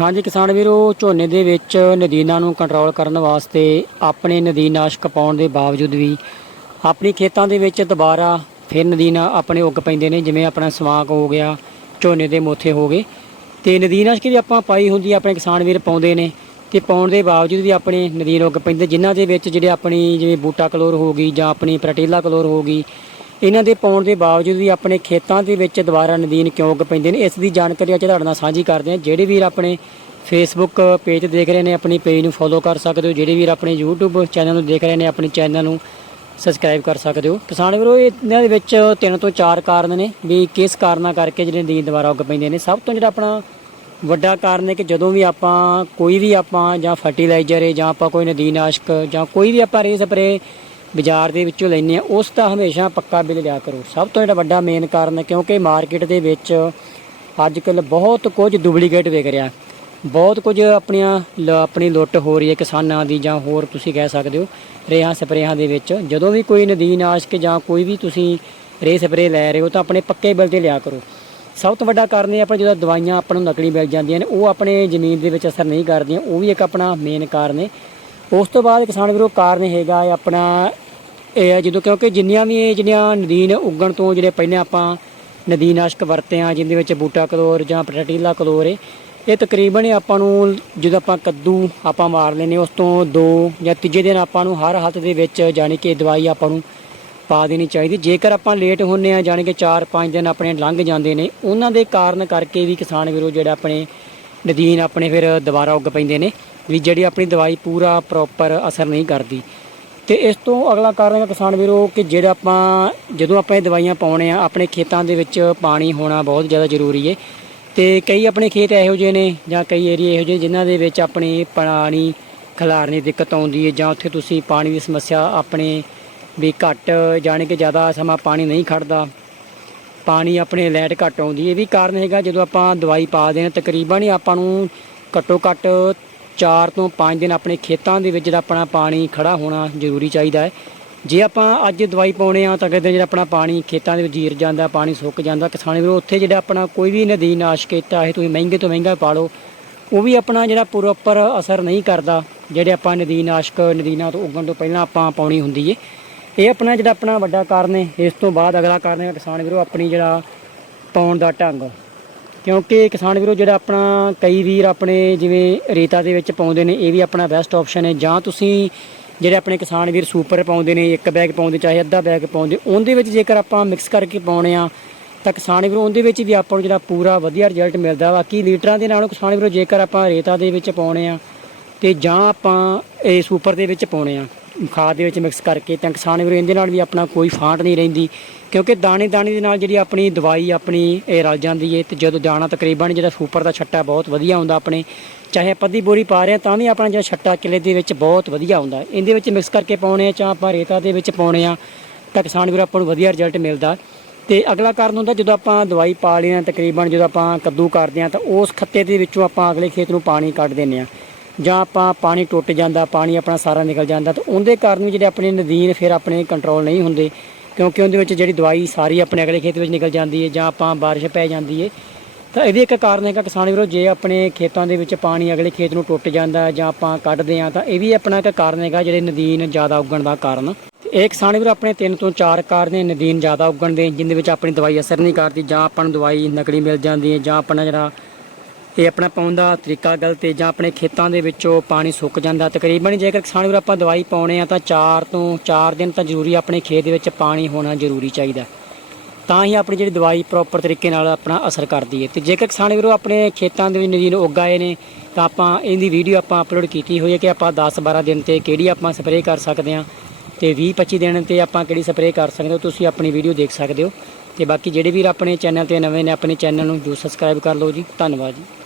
ਹਾਂਜੀ, ਕਿਸਾਨ ਵੀਰੋ, ਝੋਨੇ ਦੇ ਵਿੱਚ ਨਦੀਨਾਂ ਨੂੰ ਕੰਟਰੋਲ ਕਰਨ ਵਾਸਤੇ ਆਪਣੇ ਨਦੀਨਾਸ਼ਕ ਪਾਉਣ ਦੇ ਬਾਵਜੂਦ ਵੀ ਆਪਣੀ ਖੇਤਾਂ ਦੇ ਵਿੱਚ ਦੁਬਾਰਾ ਫਿਰ ਨਦੀਨਾ ਆਪਣੇ ਉੱਗ ਪੈਂਦੇ ਨੇ, ਜਿਵੇਂ ਆਪਣਾ ਸਵਾਕ ਹੋ ਗਿਆ, ਝੋਨੇ ਦੇ ਮੋਥੇ ਹੋ ਗਏ। ਤੇ ਨਦੀਨਾਸ਼ਕ ਵੀ ਆਪਾਂ ਪਾਈ ਹੁੰਦੀ ਆਪਣੇ ਕਿਸਾਨ ਵੀਰ ਪਾਉਂਦੇ ਨੇ। ਤੇ ਪਾਉਣ ਦੇ ਬਾਵਜੂਦ ਵੀ ਆਪਣੇ ਨਦੀਨ ਉੱਗ ਪੈਂਦੇ, ਜਿਨ੍ਹਾਂ ਦੇ ਵਿੱਚ ਜਿਹੜੇ ਆਪਣੀ ਜਿਵੇਂ ਬੂਟਾ ਕਲੋਰ ਹੋ ਗਈ ਜਾਂ ਆਪਣੀ ਪ੍ਰਟੀਲਾ ਕਲੋਰ ਹੋ ਗਈ ਇਹਨਾਂ ਦੇ ਪਾਉਣ ਦੇ ਬਾਵਜੂਦ ਵੀ ਆਪਣੇ ਖੇਤਾਂ ਦੇ ਵਿੱਚ ਦੁਬਾਰਾ ਨਦੀਨ ਕਿਉਂ ਉੱਗ ਪੈਂਦੇ ਨੇ, ਇਸ ਦੀ ਜਾਣਕਾਰੀ ਅੱਜ ਤੁਹਾਡੇ ਨਾਲ ਸਾਂਝੀ ਕਰਦੇ ਹਾਂ। ਜਿਹੜੇ ਵੀਰ ਆਪਣੇ ਫੇਸਬੁੱਕ ਪੇਜ ਦੇਖ ਰਹੇ ਨੇ, ਆਪਣੀ ਪੇਜ ਨੂੰ ਫੋਲੋ ਕਰ ਸਕਦੇ ਹੋ। ਜਿਹੜੇ ਵੀਰ ਆਪਣੇ YouTube ਚੈਨਲ ਨੂੰ ਦੇਖ ਰਹੇ ਨੇ, ਆਪਣੇ ਚੈਨਲ ਨੂੰ ਸਬਸਕ੍ਰਾਈਬ ਕਰ ਸਕਦੇ ਹੋ। ਕਿਸਾਨ ਵੀਰੋ, ਇਹਨਾਂ ਦੇ ਵਿੱਚ ਤਿੰਨ ਤੋਂ ਚਾਰ ਕਾਰਨ ਨੇ ਵੀ ਕਿਸ ਕਾਰਨਾਂ ਕਰਕੇ ਜਿਹੜੇ ਨਦੀਨ ਦੁਬਾਰਾ ਉੱਗ ਪੈਂਦੇ ਨੇ। ਸਭ ਤੋਂ ਜਿਹੜਾ ਆਪਣਾ ਵੱਡਾ ਕਾਰਨ ਹੈ ਕਿ ਜਦੋਂ ਵੀ ਆਪਾਂ ਕੋਈ ਵੀ ਆਪਾਂ ਜਾਂ ਫਰਟੀਲਾਈਜ਼ਰ ਹੈ ਜਾਂ ਆਪਾਂ ਕੋਈ ਨਦੀਨਾਸ਼ਕ ਜਾਂ ਕੋਈ ਵੀ ਆਪਾਂ ਰੇ ਸਪਰੇ ਬਾਜ਼ਾਰ ਦੇ ਵਿੱਚੋਂ ਲੈਂਦੇ ਆ ਉਸ ਦਾ ਹਮੇਸ਼ਾ ਪੱਕਾ ਬਿੱਲ ਲਿਆ ਕਰੋ। ਸਭ ਤੋਂ ਜਿਹੜਾ ਵੱਡਾ ਮੇਨ ਕਾਰਨ ਹੈ, ਕਿਉਂਕਿ ਮਾਰਕੀਟ ਦੇ ਵਿੱਚ ਅੱਜ ਕੱਲ ਬਹੁਤ ਕੁਝ ਡੁਪਲੀਕੇਟ ਵਿਕ ਰਿਹਾ। ਬਹੁਤ ਕੁਝ ਆਪਣੀਆਂ ਲ- ਆਪਣੀ ਲੁੱਟ ਹੋ ਰਹੀ ਹੈ ਕਿਸਾਨਾਂ ਦੀ ਜਾਂ ਹੋਰ ਤੁਸੀਂ ਕਹਿ ਸਕਦੇ ਹੋ, ਰੇਹਾਂ ਸਪਰੇਹਾਂ ਦੇ ਵਿੱਚ। ਜਦੋਂ ਵੀ ਕੋਈ ਨਦੀਨਾਸ਼ਕ ਜਾਂ ਕੋਈ ਵੀ ਤੁਸੀਂ ਰੇ ਸਪਰੇ ਲੈ ਰਹੇ ਹੋ, ਤਾਂ ਆਪਣੇ ਪੱਕੇ ਬਿੱਲ ਤੇ ਲਿਆ ਕਰੋ। ਸਭ ਤੋਂ ਵੱਡਾ ਕਾਰਨ ਇਹ ਆਪਾਂ ਜਦੋਂ ਦਵਾਈਆਂ ਆਪਾਂ ਨੂੰ ਨਕਲੀ ਮਿਲ ਜਾਂਦੀਆਂ ਨੇ, ਉਹ ਆਪਣੇ ਜ਼ਮੀਨ ਦੇ ਵਿੱਚ ਅਸਰ ਨਹੀਂ ਕਰਦੀਆਂ, ਉਹ ਵੀ ਇੱਕ ਆਪਣਾ ਮੇਨ ਕਾਰਨ ਹੈ। ਉਸ ਤੋਂ ਬਾਅਦ ਕਿਸਾਨ ਵੀਰੋ, ਕਾਰਨ ਹੈਗਾ ਆਪਣਾ ਇਹ ਹੈ ਜਦੋਂ ਕਿਉਂਕਿ ਜਿੰਨੀਆਂ ਵੀ ਇਹ ਜਿਹੜੀਆਂ ਨਦੀਨ ਉੱਗਣ ਤੋਂ ਜਿਹੜੇ ਪਹਿਲਾਂ ਆਪਾਂ ਨਦੀਨਾਸ਼ਕ ਵਰਤੇ ਆ ਜਿੰਦੇ ਵਿੱਚ ਬੂਟਾ ਕਲੋਰ ਜਾਂ ਪ੍ਰਟੀਲਾ ਕਲੋਰ ਹੈ ਇਹ ਤਕਰੀਬਨ ਹੀ ਆਪਾਂ ਨੂੰ ਜਦੋਂ ਆਪਾਂ ਕੱਦੂ ਆਪਾਂ ਮਾਰ ਲੈਨੇ ਉਸ ਤੋਂ ਦੋ ਜਾਂ ਤੀਜੇ ਦਿਨ ਆਪਾਂ ਨੂੰ ਹਰ ਹੱਥ ਦੇ ਵਿੱਚ ਜਾਣੀ ਕਿ ਦਵਾਈ ਆਪਾਂ ਨੂੰ ਪਾ ਦੇਣੀ ਚਾਹੀਦੀ। ਜੇਕਰ ਆਪਾਂ ਲੇਟ ਹੁੰਨੇ ਆ ਜਾਣੀ ਕਿ 4-5 ਦਿਨ ਆਪਣੇ ਲੰਘ ਜਾਂਦੇ ਨੇ, ਉਹਨਾਂ ਦੇ ਕਾਰਨ ਕਰਕੇ ਵੀ ਕਿਸਾਨ ਵੀਰੋ ਜਿਹੜਾ ਆਪਣੇ ਨਦੀਨ ਆਪਣੇ ਫਿਰ ਦੁਬਾਰਾ ਉੱਗ ਪੈਂਦੇ ਨੇ, ਵੀ ਜਿਹੜੀ ਆਪਣੀ ਦਵਾਈ ਪੂਰਾ ਪ੍ਰੋਪਰ ਅਸਰ ਨਹੀਂ ਕਰਦੀ। ਤੇ ਇਸ ਤੋਂ ਅਗਲਾ ਕਾਰਨ ਹੈ ਕਿਸਾਨ ਵੀਰੋ ਕਿ ਜਿਹੜਾ ਆਪਾਂ, ਜਦੋਂ ਆਪਾਂ ਇਹ ਦਵਾਈਆਂ ਪਾਉਣੇ ਆ, ਆਪਣੇ ਖੇਤਾਂ ਦੇ ਵਿੱਚ ਪਾਣੀ ਹੋਣਾ ਬਹੁਤ ਜ਼ਿਆਦਾ ਜ਼ਰੂਰੀ ਹੈ ਤੇ ਕਈ ਆਪਣੇ ਖੇਤ ਇਹੋ ਜਿਹੇ ਨੇ ਜਾਂ ਕਈ ਏਰੀਆ ਇਹੋ ਜਿਹੇ ਜਿਨ੍ਹਾਂ ਦੇ ਵਿੱਚ ਆਪਣੇ ਪਾਣੀ ਖਿਲਾਰਨ ਦੀ ਦਿੱਕਤ ਆਉਂਦੀ ਹੈ ਜਾਂ ਉੱਥੇ ਤੁਸੀਂ ਪਾਣੀ ਦੀ ਸਮੱਸਿਆ ਆਪਣੇ ਵੀ ਘੱਟ ਜਾਣੀ ਕਿ ਜ਼ਿਆਦਾ ਸਮਾਂ ਪਾਣੀ ਨਹੀਂ ਖੜਦਾ, ਪਾਣੀ ਆਪਣੇ ਲੈਟ ਘੱਟ ਆਉਂਦੀ ਇਹ ਵੀ ਕਾਰਨ ਹੈਗਾ ਜਦੋਂ ਆਪਾਂ ਦਵਾਈ ਪਾ ਦੇਣਾ, ਤਕਰੀਬਨ ਹੀ ਆਪਾਂ ਨੂੰ ਘੱਟੋ ਘੱਟ 4 ਤੋਂ 5 ਦਿਨ ਆਪਣੇ ਖੇਤਾਂ ਦੇ ਵਿੱਚ ਜਿਹੜਾ ਆਪਣਾ ਪਾਣੀ ਖੜਾ ਹੋਣਾ ਜ਼ਰੂਰੀ ਚਾਹੀਦਾ ਹੈ। ਜੇ ਆਪਾਂ ਅੱਜ ਦਵਾਈ ਪਾਉਣੇ ਆ ਤਾਂ ਅਗਲੇ ਦਿਨ ਜਿਹੜਾ ਆਪਣਾ ਪਾਣੀ ਖੇਤਾਂ ਦੇ ਵਿੱਚ ਜੀਰ ਜਾਂਦਾ, ਪਾਣੀ ਸੁੱਕ ਜਾਂਦਾ, ਕਿਸਾਨ ਵੀਰੋ, ਉੱਥੇ ਜਿਹੜਾ ਆਪਣਾ ਕੋਈ ਵੀ ਨਦੀ ਨਾਸ਼ਕ ਚਾਹੇ ਤੁਸੀਂ ਮਹਿੰਗੇ ਤੋਂ ਮਹਿੰਗਾ ਪਾ ਲਓ, ਉਹ ਵੀ ਆਪਣਾ ਜਿਹੜਾ ਪ੍ਰੋਪਰ ਅਸਰ ਨਹੀਂ ਕਰਦਾ, ਜਿਹੜੇ ਆਪਾਂ ਨਦੀ, ਨਾਸ਼ਕ, ਨਦੀਨਾਂ ਤੋਂ ਉੱਗਣ ਤੋਂ ਪਹਿਲਾਂ ਆਪਾਂ ਪਾਉਣੀ ਹੁੰਦੀ ਏ। ਇਹ ਆਪਣਾ ਜਿਹੜਾ ਆਪਣਾ ਵੱਡਾ ਕਾਰਨ ਹੈ ਇਸ ਤੋਂ ਬਾਅਦ ਅਗਲਾ ਕਾਰਨ ਹੈ ਕਿਸਾਨ ਵੀਰੋ, ਆਪਣੀ ਜਿਹੜਾ ਪਾਉਣ ਦਾ ਢੰਗ। ਕਿਉਂਕਿ ਕਿਸਾਨ ਵੀਰੋ, ਜਿਹੜਾ ਆਪਣਾ ਕਈ ਵੀਰ ਆਪਣੇ ਜਿਵੇਂ ਰੇਤਾ ਦੇ ਵਿੱਚ ਪਾਉਂਦੇ ਨੇ, ਇਹ ਵੀ ਆਪਣਾ ਬੈਸਟ ਆਪਸ਼ਨ ਹੈ। ਜਾਂ ਤੁਸੀਂ ਜਿਹੜੇ ਆਪਣੇ ਕਿਸਾਨ ਵੀਰ ਸੁਪਰ ਪਾਉਂਦੇ ਨੇ, ਇੱਕ ਬੈਗ ਪਾਉਂਦੇ, ਚਾਹੇ ਅੱਧਾ ਬੈਗ ਪਾਉਂਦੇ, ਉਹਦੇ ਵਿੱਚ ਜੇਕਰ ਆਪਾਂ ਮਿਕਸ ਕਰਕੇ ਪਾਉਣੇ ਆ, ਤਾਂ ਕਿਸਾਨ ਵੀਰੋ, ਉਹਦੇ ਵਿੱਚ ਵੀ ਆਪਾਂ ਨੂੰ ਜਿਹੜਾ ਪੂਰਾ ਵਧੀਆ ਰਿਜ਼ਲਟ ਮਿਲਦਾ ਬਾਕੀ ਲੀਟਰਾਂ ਦੇ ਨਾਲੋਂ ਕਿਸਾਨ ਵੀਰੋ, ਜੇਕਰ ਆਪਾਂ ਰੇਤਾ ਦੇ ਵਿੱਚ ਪਾਉਣੇ ਆ, ਤੇ ਜਾਂ ਆਪਾਂ ਇਹ ਸੁਪਰ ਦੇ ਵਿੱਚ ਪਾਉਣੇ ਆ, ਖਾਦ ਦੇ ਵਿੱਚ ਮਿਕਸ ਕਰਕੇ, ਤਾਂ ਕਿਸਾਨ ਵੀਰੋ, ਇਹਦੇ ਨਾਲ ਵੀ ਆਪਣਾ ਕੋਈ ਫਾਂਟ ਨਹੀਂ ਰਹਿੰਦੀ। ਕਿਉਂਕਿ ਦਾਣੇ ਦਾਣੇ ਦੇ ਨਾਲ ਜਿਹੜੀ ਆਪਣੀ ਦਵਾਈ, ਆਪਣੀ ਇਹ ਰਲ ਜਾਂਦੀ ਹੈ ਤੇ ਜਦੋਂ ਦਾਣਾ ਤਕਰੀਬਨ ਜਿਹੜਾ ਸੁਪਰ ਦਾ ਛੱਟਾ ਬਹੁਤ ਵਧੀਆ ਹੁੰਦਾ ਆਪਣੇ, ਚਾਹੇ ਆਪਾਂ ਅੱਧੀ ਬੋਰੀ ਪਾ ਰਹੇ ਹਾਂ ਤਾਂ ਵੀ ਆਪਣਾ ਜਿਹੜਾ ਛੱਟਾ ਕਿਲੇ ਦੇ ਵਿੱਚ ਬਹੁਤ ਵਧੀਆ ਹੁੰਦਾ। ਇਹਦੇ ਵਿੱਚ ਮਿਕਸ ਕਰਕੇ ਪਾਉਣੇ ਆ ਜਾਂ ਆਪਾਂ ਰੇਤਾ ਦੇ ਵਿੱਚ ਪਾਉਣੇ ਆ ਤਾਂ ਕਿਸਾਨ ਵੀਰ ਆਪਾਂ ਨੂੰ ਵਧੀਆ ਰਿਜ਼ਲਟ ਮਿਲਦਾ। ਤੇ ਅਗਲਾ ਕਾਰਨ ਹੁੰਦਾ ਜਦੋਂ ਆਪਾਂ ਦਵਾਈ ਪਾ ਲਈ ਆ ਤਕਰੀਬਨ ਜਦੋਂ ਆਪਾਂ ਕੱਦੂ ਕਰਦੇ ਆ ਤਾਂ ਉਸ ਖੱਤੇ ਦੇ ਵਿੱਚੋਂ ਆਪਾਂ ਅਗਲੇ ਖੇਤ ਨੂੰ ਪਾਣੀ ਕੱਢ ਦਿੰਦੇ ਆ ਜਾਂ ਆਪਾਂ ਪਾਣੀ ਟੁੱਟ ਜਾਂਦਾ, ਪਾਣੀ ਆਪਣਾ ਸਾਰਾ ਨਿਕਲ ਜਾਂਦਾ ਤਾਂ ਉਹਦੇ ਕਾਰਨ ਵੀ ਜਿਹੜੇ ਆਪਣੇ ਨਦੀਨ ਫਿਰ ਆਪਣੇ ਕੰਟਰੋਲ ਨਹੀਂ ਹੁੰਦੇ। ਕਿਉਂਕਿ ਉਹਦੇ ਵਿੱਚ ਜਿਹੜੀ ਦਵਾਈ ਸਾਰੀ ਆਪਣੇ ਅਗਲੇ ਖੇਤ ਵਿੱਚ ਨਿਕਲ ਜਾਂਦੀ ਹੈ ਜਾਂ ਆਪਾਂ ਬਾਰਿਸ਼ ਪੈ ਜਾਂਦੀ ਹੈ, ਤਾਂ ਇਹਦੇ ਇੱਕ ਕਾਰਨ ਹੈਗਾ ਕਿਸਾਨ ਵੀਰੋ, ਜੇ ਆਪਣੇ ਖੇਤਾਂ ਦੇ ਵਿੱਚ ਪਾਣੀ ਅਗਲੇ ਖੇਤ ਨੂੰ ਟੁੱਟ ਜਾਂਦਾ ਜਾਂ ਆਪਾਂ ਕੱਢਦੇ ਆ ਤਾਂ ਇਹ ਵੀ ਆਪਣਾ ਇੱਕ ਕਾਰਨ ਹੈਗਾ ਜਿਹੜੇ ਨਦੀਨ ਜ਼ਿਆਦਾ ਉੱਗਣ ਦਾ ਕਾਰਨ। ਇਹ ਕਿਸਾਨ ਵੀਰੋ ਆਪਣੇ ਤਿੰਨ ਤੋਂ ਚਾਰ ਕਾਰਨ ਨੇ ਨਦੀਨ ਜ਼ਿਆਦਾ ਉੱਗਣ ਦੇ, ਜਿੰਦੇ ਵਿੱਚ ਆਪਣੀ ਦਵਾਈ ਅਸਰ ਨਹੀਂ ਕਰਦੀ ਜਾਂ ਆਪਾਂ ਨੂੰ ਦਵਾਈ ਨਕਲੀ ਮਿਲ ਜਾਂਦੀ ਹੈ ਜਾਂ ਆਪਣਾ ਜਿਹੜਾ ਇਹ ਆਪਣਾ ਪਾਉਣ ਦਾ ਤਰੀਕਾ ਗਲਤ ਹੈ ਜਾਂ ਆਪਣੇ ਖੇਤਾਂ ਦੇ ਵਿੱਚੋਂ ਪਾਣੀ ਸੁੱਕ ਜਾਂਦਾ ਤਕਰੀਬਨ ਜੇਕਰ ਕਿਸਾਨ ਵੀਰ ਆਪਾਂ ਦਵਾਈ ਪਾਉਣੇ ਆ ਤਾਂ 4 ਤੋਂ 4 ਦਿਨ ਤਾਂ ਜ਼ਰੂਰੀ ਆਪਣੇ ਖੇਤ ਦੇ ਵਿੱਚ ਪਾਣੀ ਹੋਣਾ ਜ਼ਰੂਰੀ ਚਾਹੀਦਾ ਤਾਂ ਹੀ ਆਪਣੀ ਜਿਹੜੀ ਦਵਾਈ ਪ੍ਰੋਪਰ ਤਰੀਕੇ ਨਾਲ ਆਪਣਾ ਅਸਰ ਕਰਦੀ ਹੈ। ਤੇ ਜੇਕਰ ਕਿਸਾਨ ਵੀਰੋ ਆਪਣੇ ਖੇਤਾਂ ਦੇ ਵਿੱਚ ਨਦੀਨ ਉੱਗ ਆਏ ਨੇ, ਤਾਂ ਆਪਾਂ ਇਹਦੀ ਵੀਡੀਓ ਆਪਾਂ ਅਪਲੋਡ ਕੀਤੀ ਹੋਈ ਹੈ ਕਿ ਆਪਾਂ 10 12 ਦਿਨ ਤੇ ਕਿਹੜੀ ਆਪਾਂ ਸਪਰੇਅ ਕਰ ਸਕਦੇ ਹਾਂ ਤੇ 20 25 ਦਿਨ ਤੇ ਆਪਾਂ ਕਿਹੜੀ ਸਪਰੇਅ ਕਰ ਸਕਦੇ ਹੋ, ਤੁਸੀਂ ਆਪਣੀ ਵੀਡੀਓ ਦੇਖ ਸਕਦੇ ਹੋ। ਤੇ ਬਾਕੀ ਜਿਹੜੇ ਵੀਰ ਆਪਣੇ ਚੈਨਲ ਤੇ ਨਵੇਂ ਨੇ, ਆਪਣੇ ਚੈਨਲ ਨੂੰ ਜਰੂਰ ਸਬਸਕ੍ਰਾਈਬ ਕਰ ਲਓ ਜੀ। ਧੰਨਵਾਦ ਜੀ।